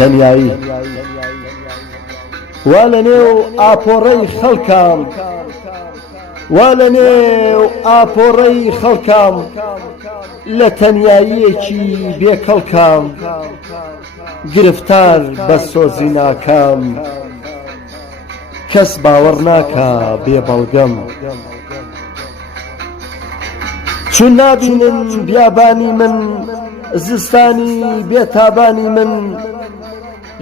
تەنیایی وا لە نێو ئاپۆڕەی خەڵکام وا لە نێو ئاپۆڕەی خەڵکام لە تەنیاییەکی بێکەڵکام گرفتار بە سۆزی ناکام کەس باوەڕ ناکا بێبەڵگەم چون نابینن بیابانی من زستانی بێتابانی من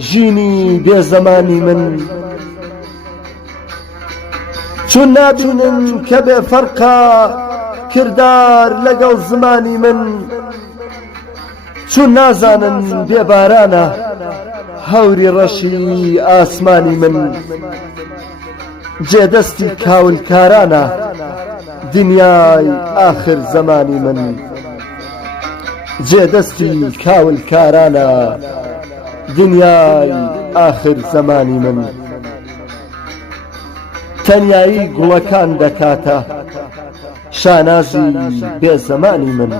ژینی بێزەمانی من چون نابینن کە بێ فەرقا کردار لەگەڵ زمانی من چون نازانن بێبارانە هەوری ڕەشی ئاسمانی من جێدەستی کاولکارانە دنیای آخر زمانی من جێدەستی کاولکارانە دنیای آخر زمانی من تەنیایی گوڵەکان دەکاتە شانازی بێزەمانی من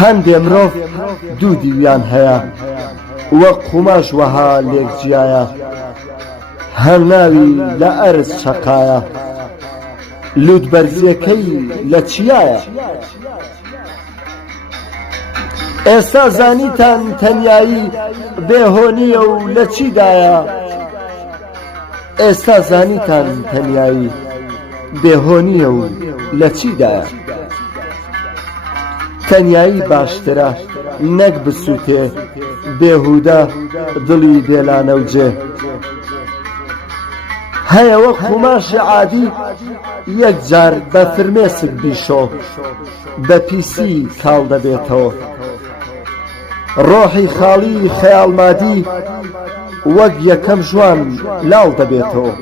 هەندێ مرۆڤ دوو دیویان هەیە وەک قوماش وەها لێکجیایە هەر ناوی لە ئەرز شەقایە لووتبەرزیەکەی لە چیایە ئێستا زانیتان تەنیایی بێهۆنیە و لە چیدایە ئێستا زانیتان تەنیایی بێهۆنیە و لە چیدایە تەنیایی باشترە نەک بسووتێ بێهودە دڵی دێلانە و جێ هەیە وەک قوماشی عادی یەکجار بە فرمێسک بیشۆ بە پیسی کاڵ دەبێتەوە ڕۆحی خاڵی خەیاڵمادی وەک یەکەم ژوان لاڵ دەبێتەوە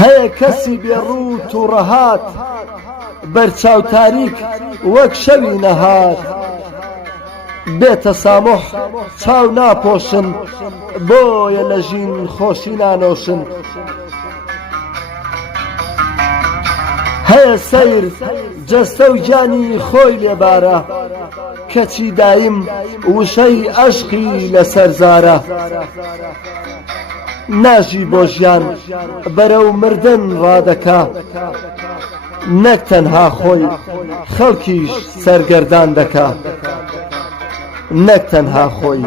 هەیە کەسی بێڕوت و ڕەهات بەرچاو تاریک وەک شەوی نەهات بێتە سامۆح چاو ناپۆشن بۆیە لە ژین خۆشی نانۆشن هەیە سەیر جەستە و گیانی خۆی لێبارە کەچی دایم وشەی عەشقی لەسەر زارە ناژی بۆ ژیان بەرەو مردن ڕادەکا نەک تەنها خۆی خەڵکیش سەرگەردان دەکا نەک تەنها خۆی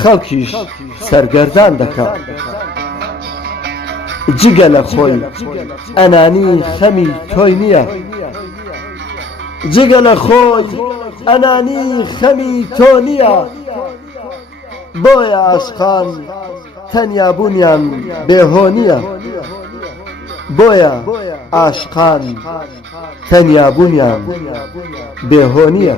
خەڵکیش سەرگەردان دەکا جگە لە خۆی ئەنانی خەمی تۆی نییە جگە لە خۆی ئەنانی خەمی تۆ نییە بۆیە عاشقان تەنیابوونیان بێهۆنیە بۆیە عاشقان تەنیابوونیان بێهۆنیە